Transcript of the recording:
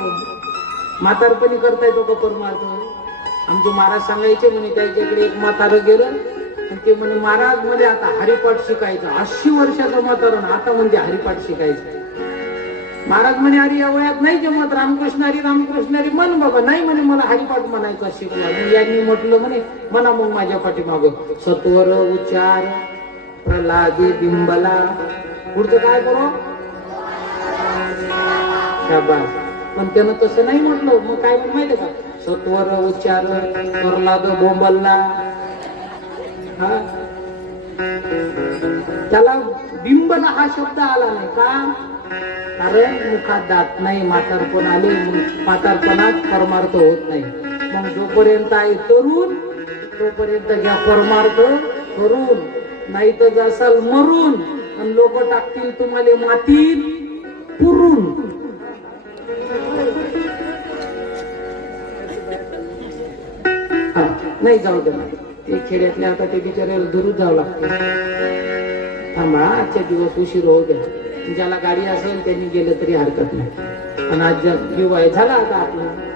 म्हणतो. म्हातारपणी करता येतो का परमार्थ? आमचे महाराज सांगायचे म्हणे, त्याच्याकडे एक म्हातारं गेलं आणि ते म्हणे, महाराज मध्ये आता हरिपाठ शिकायचं. 80 वर्षाचं म्हातारं आता म्हणजे हरिपाठ शिकायचं. महाराज म्हणे, अरे या वयात नाही जमत, रामकृष्ण हरी म्हण बाबा. नाही म्हणे, मला हरिपाठ म्हणायचा शिकवा. यांनी म्हटलं म्हणे, म्हणा मग माझ्या पाठीमाग. सत्वर उच्चार प्रल्हादी बिंबला. पुढचं काय करू? शाबास. पण त्यानं तसं नाही म्हटलं. मग काय म्हण माहितीये का? सत्वर उच्चार प्रल्हाद बोंबलला. त्याला बिंबला हा शब्द आला नाही का? कारण मुखात दात नाही. म्हातारपण आले, म्हातारपणात परमार्थ होत नाही. मग जोपर्यंत आहे तरुण तोपर्यंत घ्या परमार्थ करून, नाही तर जासाल मरून आणि लोक टाकतील तुम्हाला मातीत पुरून. नाही जाऊ दे. ते खेड्यातले आता ते बिचाऱ्याला दुरून जावं लागते. थांबा, आजच्या दिवस उशीर होऊ द्या. ज्याला गाडी असेल त्यांनी गेलं तरी हरकत नाही. पण आज जीव आहे झाला आता आपला.